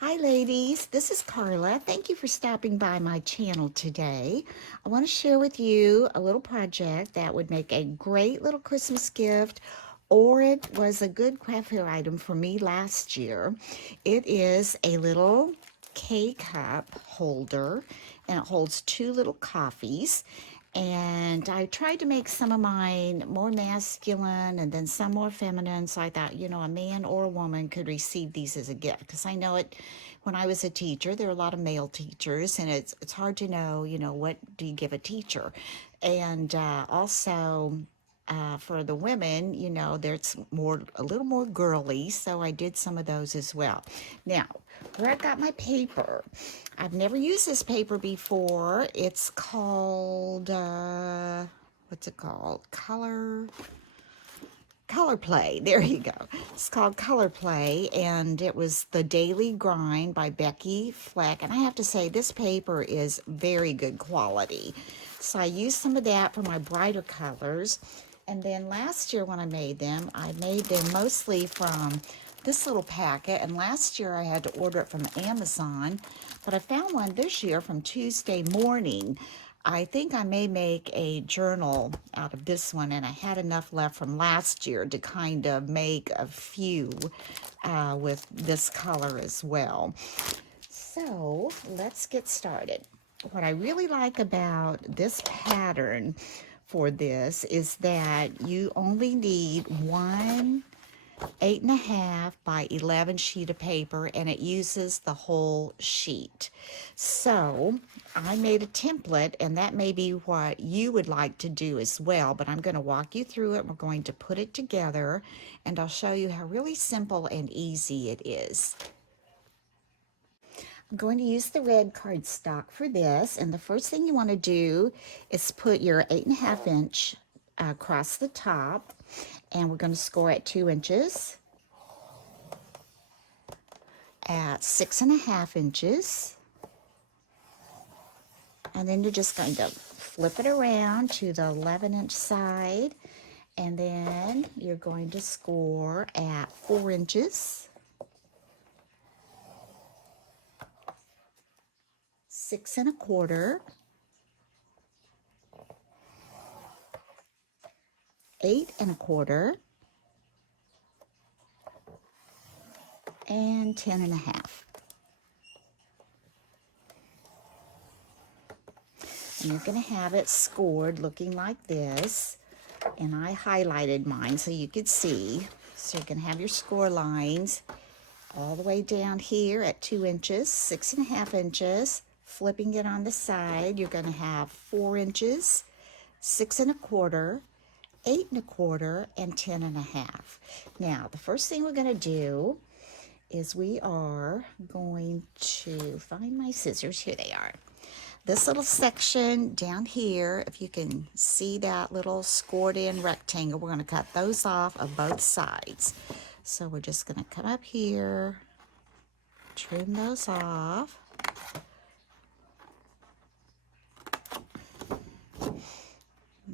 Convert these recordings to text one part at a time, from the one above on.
Hi ladies, this is Carla. Thank you for stopping by my channel today. I want to share with you a little project that would make a great little Christmas gift, or it was a good craft fair item for me last year. It is a little K-cup holder, and it holds 2 little coffees. And I tried to make some of mine more masculine and then some more feminine. So I thought, a man or a woman could receive these as a gift. Because I know it, when I was a teacher, there were a lot of male teachers, and it's hard to know, what do you give a teacher? And also, for the women, there's a little more girly, so I did some of those as well. Now, where I got my paper, I've never used this paper before. It's called, what's it called? Color Play. There you go. It's called Color Play, and it was The Daily Grind by Becky Fleck. And I have to say, this paper is very good quality. So I used some of that for my brighter colors. And then last year when I made them mostly from this little packet. And last year I had to order it from Amazon, but I found one this year from Tuesday Morning. I think I may make a journal out of this one, and I had enough left from last year to kind of make a few with this color as well. So let's get started. What I really like about this pattern for this is that you only need one 8.5 by 11 sheet of paper, and it uses the whole sheet. So I made a template, and that may be what you would like to do as well, but I'm going to walk you through it. We're going to put it together, and I'll show you how really simple and easy it is. I'm going to use the red cardstock for this, and the first thing you want to do is put your 8.5 inch across the top, and we're going to score at 2 inches, at 6.5 inches, and then you're just going to flip it around to the 11-inch side, and then you're going to score at 4 inches, 6.25, 8.25, and 10.5. And you're going to have it scored looking like this. And I highlighted mine so you could see. So you're going to have your score lines all the way down here at 2 inches, 6.5 inches. Flipping it on the side, you're going to have 4 inches, 6.25, 8.25, and 10.5. Now, the first thing we're going to do is we are going to find my scissors. Here they are. This little section down here, if you can see that little scored in rectangle, we're going to cut those off of both sides. So we're just going to come up here, trim those off.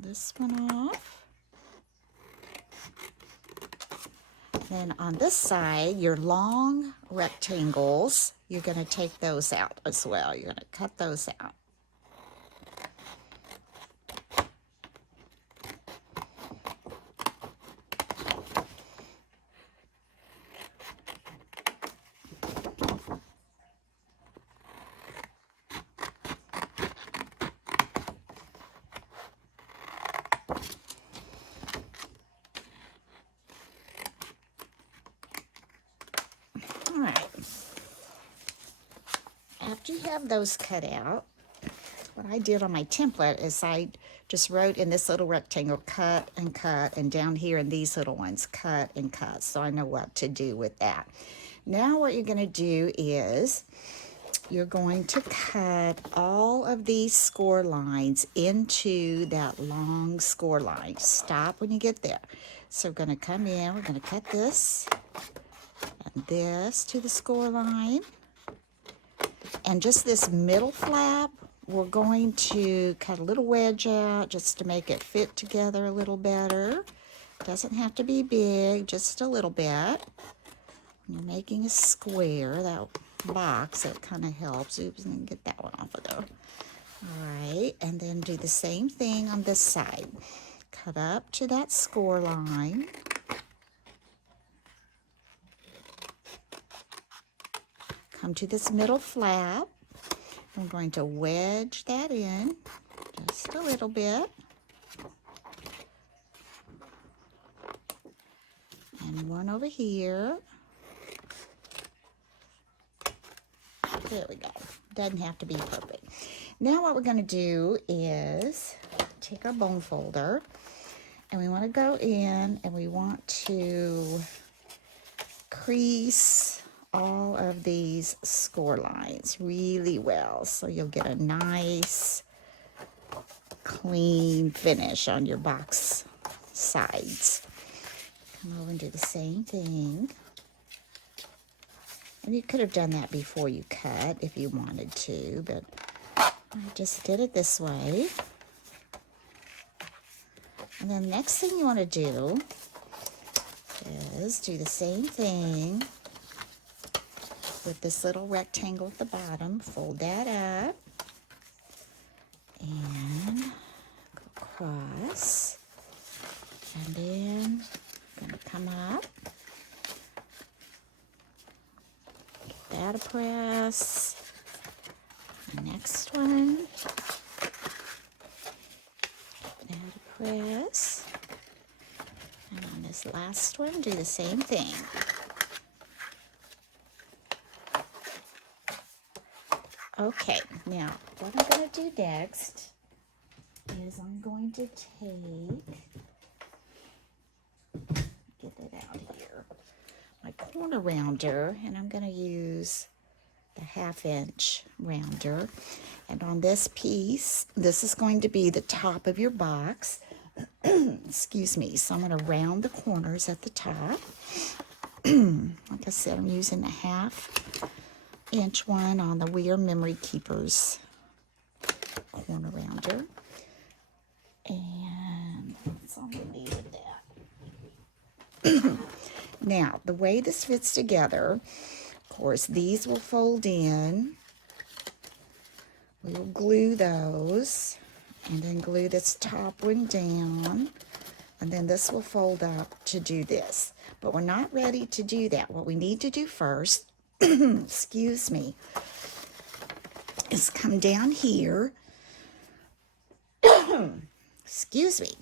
This one off. Then on this side, your long rectangles, you're going to take those out as well. You're going to cut those out. All right. After you have those cut out, what I did on my template is I just wrote in this little rectangle, cut, and down here in these little ones, cut and cut, so I know what to do with that. Now what you're going to do is you're going to cut all of these score lines into that long score line. Stop when you get there. So we're going to come in, we're going to cut this and this to the score line. And just this middle flap, we're going to cut a little wedge out just to make it fit together a little better. Doesn't have to be big, just a little bit. When you're making a square, that box, that kind of helps. Oops, and get that one off of there. All right, and then do the same thing on this side. Cut up to that score line. Come to this middle flap. I'm going to wedge that in just a little bit. And one over here. There we go. Doesn't have to be perfect. Now what we're going to do is take our bone folder, and we want to go in and we want to crease all of these score lines really well, so you'll get a nice clean finish on your box sides. Come over and do the same thing. And you could have done that before you cut if you wanted to, but I just did it this way. And then the next thing you want to do is do the same thing with this little rectangle at the bottom. Fold that up and go across. And then I'm going to come up. That a press. Next one. That a press. And on this last one, do the same thing. Okay, now what I'm going to do next is I'm going to get it out here, my corner rounder, and I'm going to use the 1/2-inch rounder. And on this piece, this is going to be the top of your box. Excuse me. So I'm going to round the corners at the top. Like I said, I'm using the 1/2-inch one on the We Are Memory Keepers corner rounder. And that's all I need with that. Now, the way this fits together, of course, these will fold in. We will glue those, and then glue this top one down, and then this will fold up to do this. But we're not ready to do that. What we need to do first, excuse me, is come down here, excuse me,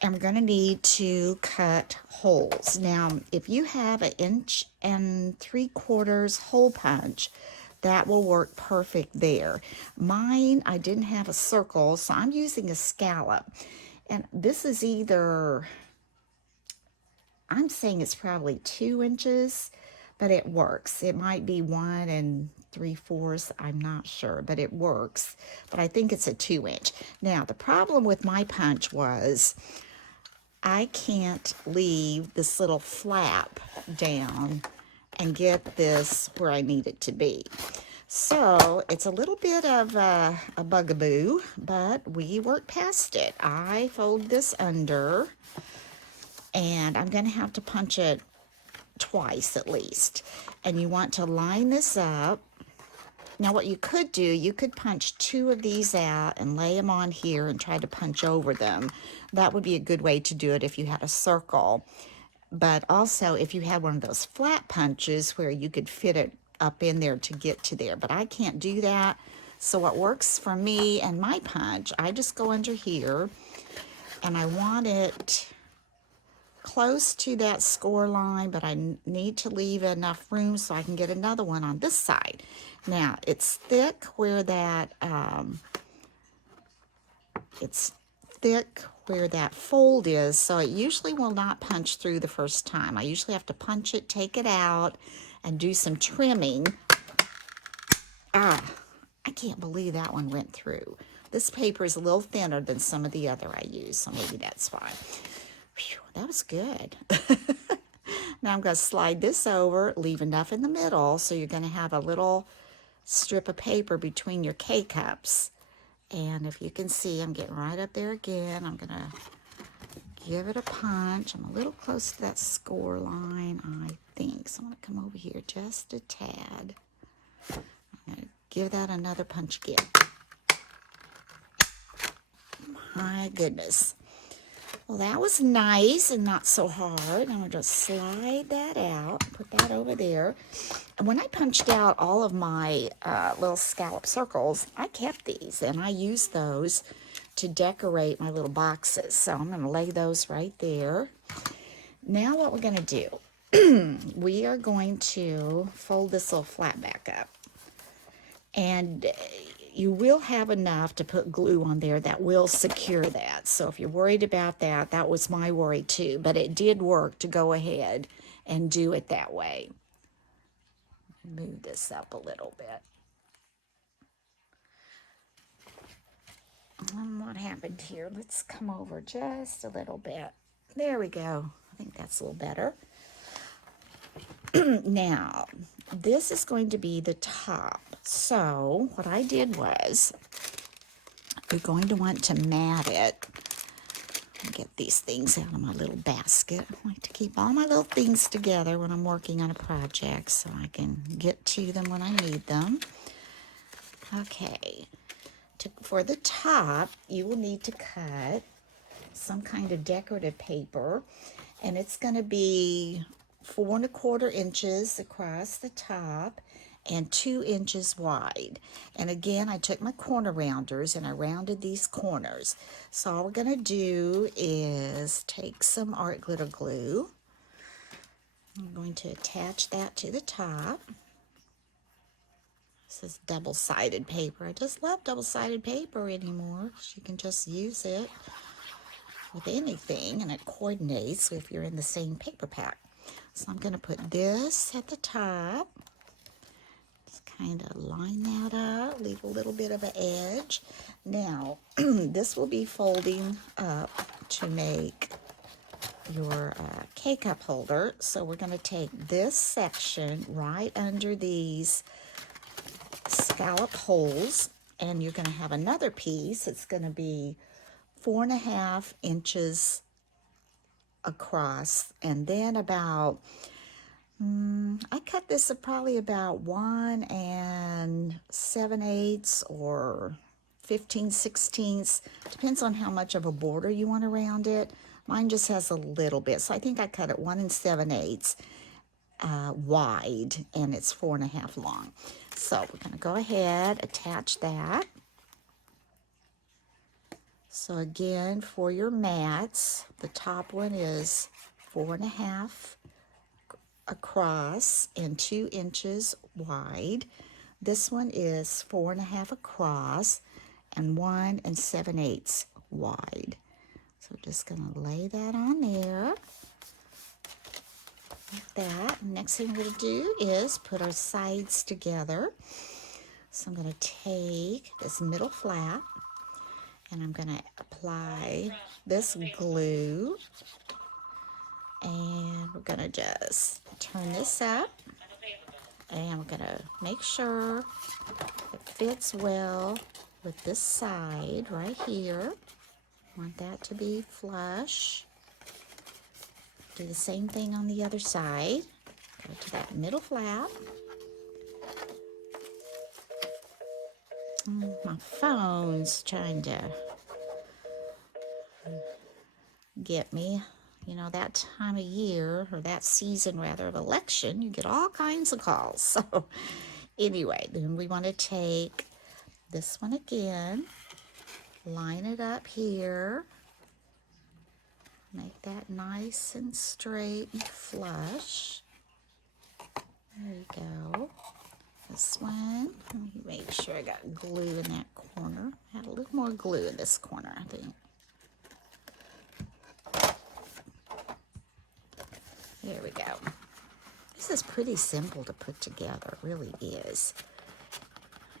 and we're going to need to cut holes. Now, if you have an 1 3/4 hole punch, that will work perfect there. Mine, I didn't have a circle, so I'm using a scallop. And this is either, I'm saying it's probably 2 inches, but it works. It might be 1 3/4, I'm not sure, but it works. But I think it's a 2-inch. Now, the problem with my punch was I can't leave this little flap down and get this where I need it to be. So it's a little bit of a bugaboo, but we work past it. I fold this under, and I'm going to have to punch it twice at least. And you want to line this up. Now what you could do, you could punch 2 of these out and lay them on here and try to punch over them. That would be a good way to do it if you had a circle. But also if you had one of those flat punches where you could fit it up in there to get to there. But I can't do that. So what works for me and my punch, I just go under here, and I want it close to that score line, but I need to leave enough room so I can get another one on this side. Now, it's thick where that, fold is, so it usually will not punch through the first time. I usually have to punch it, take it out, and do some trimming. I can't believe that one went through. This paper is a little thinner than some of the other I use, so maybe that's why. Whew, that was good. Now I'm going to slide this over, leave enough in the middle, so you're going to have a little strip of paper between your K-cups. And if you can see, I'm getting right up there again. I'm going to give it a punch. I'm a little close to that score line, I think. So I'm going to come over here just a tad. I'm going to give that another punch again. My goodness. Well, that was nice and not so hard. I'm going to just slide that out, put that over there. And when I punched out all of my little scallop circles, I kept these and I used those to decorate my little boxes. So I'm going to lay those right there. Now what we're going to do, we are going to fold this little flat back up. And you will have enough to put glue on there that will secure that. So if you're worried about that, that was my worry too. But it did work to go ahead and do it that way. Move this up a little bit. What happened here? Let's come over just a little bit. There we go. I think that's a little better. Now, this is going to be the top. So what I did was, you're going to want to mat it. Get these things out of my little basket. I like to keep all my little things together when I'm working on a project so I can get to them when I need them. Okay. For the top, you will need to cut some kind of decorative paper, and it's going to be 4 1/4 inches across the top and 2 inches wide. And again, I took my corner rounders and I rounded these corners. So all we're going to do is take some art glitter glue. I'm going to attach that to the top. This is double-sided paper. I just love double-sided paper anymore. You can just use it with anything and it coordinates if you're in the same paper pack. So I'm going to put this at the top. Just kind of line that up, leave a little bit of an edge. Now, this will be folding up to make your K-cup holder. So we're going to take this section right under these scallop holes, and you're going to have another piece. It's going to be 4 1/2 inches across, and then about I cut this at probably about 1 7/8 or 15/16. Depends on how much of a border you want around it. Mine just has a little bit, so I think I cut it 1 7/8 wide, and it's 4 1/2 long. So we're going to go ahead, attach that. So again, for your mats, the top one is 4 1/2 across and 2 inches wide. This one is 4 1/2 across and 1 7/8 wide. So we're just going to lay that on there like that. Next thing we're going to do is put our sides together. So I'm going to take this middle flap and I'm going to apply this glue, and we're going to just turn this up, and we're going to make sure it fits well with this side right here. Want that to be flush. Do the same thing on the other side. Go to that middle flap. My phone's trying to get me. You know, that time of year, or that season rather, of election, you get all kinds of calls. So anyway, then we want to take this one again, line it up here, make that nice and straight and flush. There you go. This one, let me make sure I got glue in that corner. I had a little more glue in this corner, I think. There we go. This is pretty simple to put together, it really is.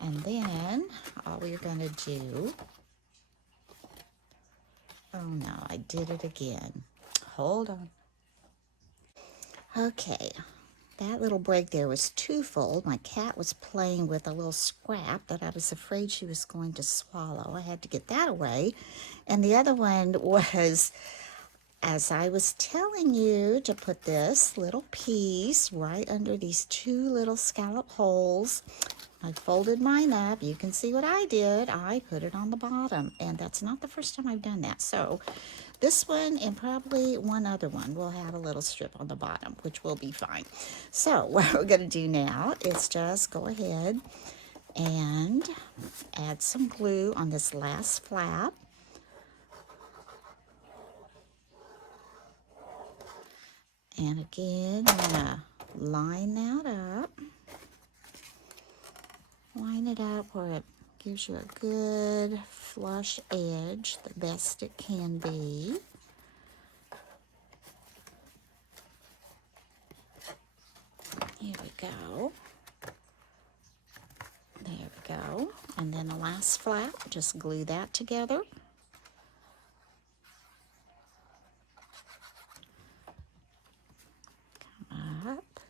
And then all we're going to do, oh no, I did it again. Hold on. Okay, That little break there was twofold. My cat was playing with a little scrap that I was afraid she was going to swallow. I had to get that away. And the other one was, as I was telling you, to put this little piece right under these two little scallop holes. I folded mine up. You can see what I did. I put it on the bottom, and that's not the first time I've done that. So this one and probably one other one will have a little strip on the bottom, which will be fine. So what we're going to do now is just go ahead and add some glue on this last flap. And again, I'm going to line that up. Line it up where it gives you a good flush edge, the best it can be. Here we go. There we go. And then the last flap, just glue that together. Come up.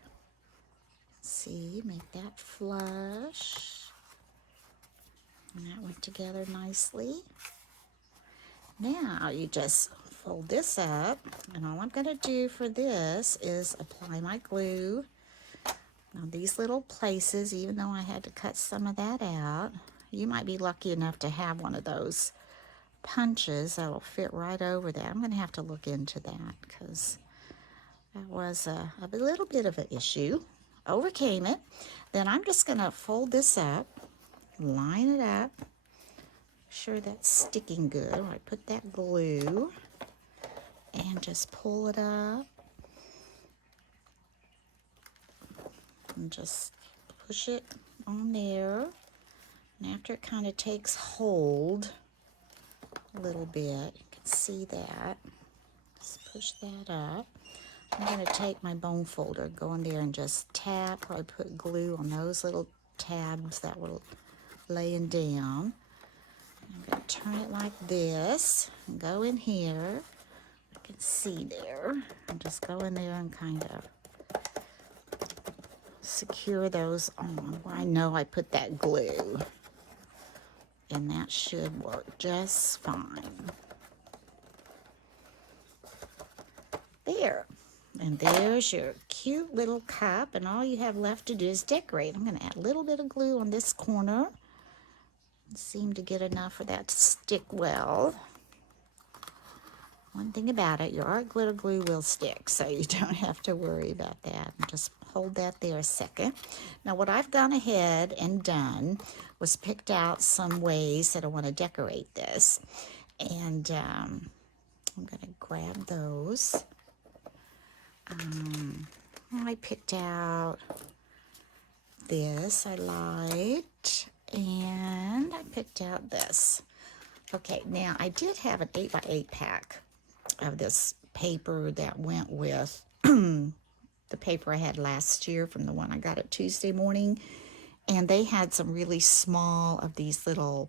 See, make that flush. And that went together nicely. Now you just fold this up, and all I'm going to do for this is apply my glue. Now these little places, even though I had to cut some of that out, you might be lucky enough to have one of those punches that will fit right over that. I'm going to have to look into that because that was a little bit of an issue. Overcame it. Then I'm just going to fold this up, line it up, sure that's sticking good. I put that glue and just pull it up and just push it on there. And after it kind of takes hold a little bit, you can see that. Just push that up. I'm going to take my bone folder, go in there and just tap, or I put glue on those little tabs that were laying down. I'm going to turn it like this and go in here. I can see there. And just go in there and kind of secure those on where I know I put that glue. And that should work just fine. There. And there's your cute little cup, and all you have left to do is decorate. I'm going to add a little bit of glue on this corner. Seem to get enough for that to stick well. One thing about it, your art glitter glue will stick, so you don't have to worry about that. Just hold that there a second. Now what I've gone ahead and done was picked out some ways that I want to decorate this. And I'm going to grab those. I picked out this I liked, and I picked out this. Okay, now I did have an 8x8 pack of this paper that went with the paper I had last year from the one I got at Tuesday morning, and they had some really small of these little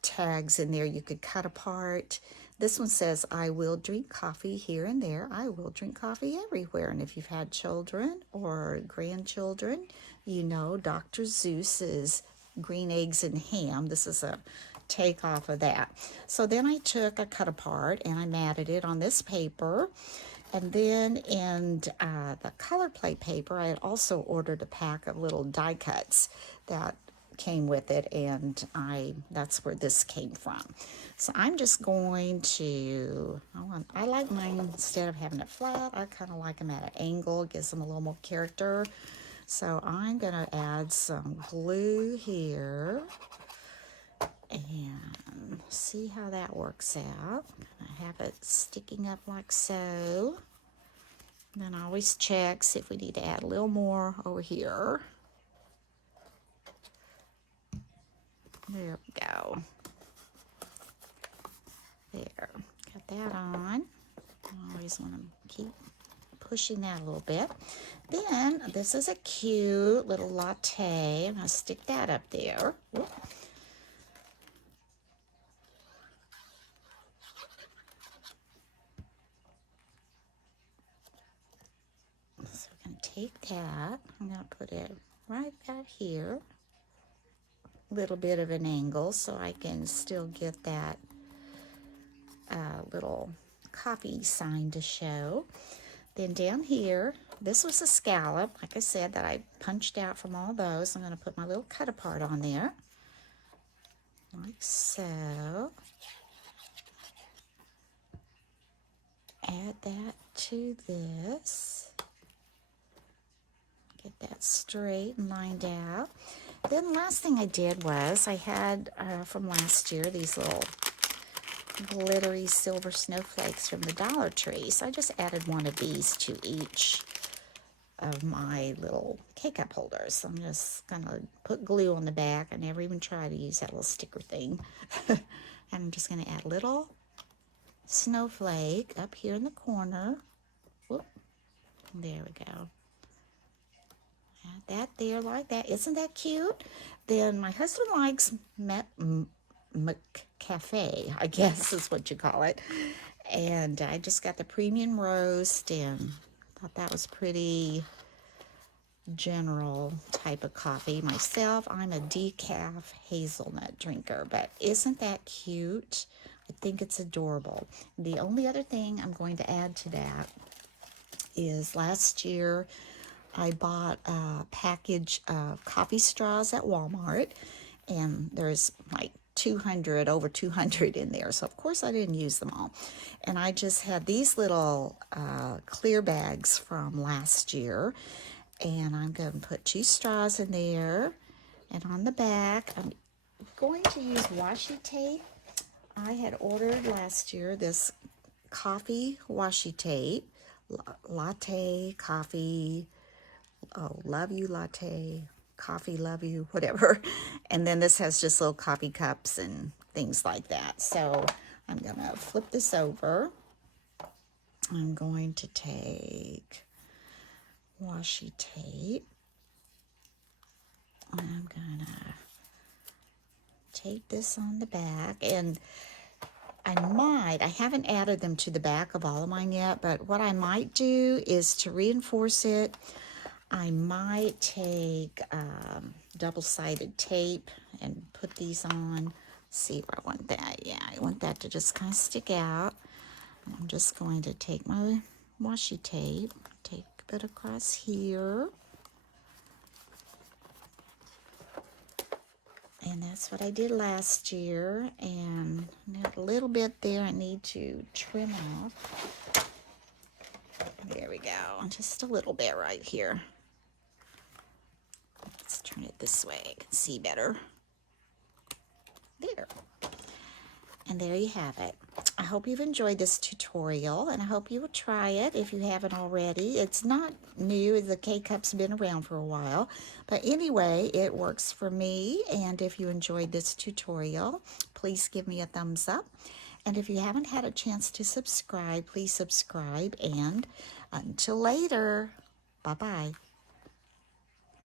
tags in there you could cut apart. This one says, I will drink coffee here and there. I will drink coffee everywhere. And if you've had children or grandchildren, you know Dr. Seuss's Green Eggs and Ham. This is a takeoff of that. So then I took a cut apart and I matted it on this paper. And then in the color play paper, I had also ordered a pack of little die cuts that came with it, and that's where this came from. So I'm just going to, I like mine, instead of having it flat, I kind of like them at an angle, gives them a little more character. So I'm going to add some glue here and see how that works out. I have it sticking up like so. And then I always check, see if we need to add a little more over here. There we go. There, got that on. I always want to keep pushing that a little bit. Then, this is a cute little latte. I'm going to stick that up there. Whoop. So we're going to take that, I'm going to put it right about here. A little bit of an angle so I can still get that little copy sign to show. Then down here, this was a scallop, like I said, that I punched out from all those. I'm going to put my little cut apart on there, like so. Add that to this. Get that straight and lined out. Then the last thing I did was I had from last year these little glittery silver snowflakes from the Dollar Tree. So I just added one of these to each of my little K-cup holders. So I'm just going to put glue on the back. I never even try to use that little sticker thing. And I'm just going to add a little snowflake up here in the corner. Whoop. There we go. Add that there like that. Isn't that cute? Then my husband likes McCafe, I guess is what you call it. And I just got the premium roast and thought that was pretty general type of coffee. Myself, I'm a decaf hazelnut drinker, but isn't that cute? I think it's adorable. The only other thing I'm going to add to that is last year I bought a package of coffee straws at Walmart, and there's like over 200 in there, so of course I didn't use them all. And I just had these little clear bags from last year, and I'm going to put 2 straws in there, and on the back I'm going to use washi tape. I had ordered last year this coffee washi tape, latte, coffee, love you latte, coffee, love you, whatever. And then this has just little coffee cups and things like that. So I'm going to flip this over. I'm going to take washi tape. And I'm going to tape this on the back. And I haven't added them to the back of all of mine yet, but what I might do is to reinforce it, I might take double-sided tape and put these on. Let's see where I want that. Yeah, I want that to just kind of stick out. And I'm just going to take my washi tape, take a bit across here. And that's what I did last year. And a little bit there I need to trim off. There we go. Just a little bit right here. Let's turn it this way. I can see better. There. And there you have it. I hope you've enjoyed this tutorial, and I hope you will try it if you haven't already. It's not new. The K-Cup's been around for a while. But anyway, it works for me. And if you enjoyed this tutorial, please give me a thumbs up. And if you haven't had a chance to subscribe, please subscribe. And until later, bye-bye.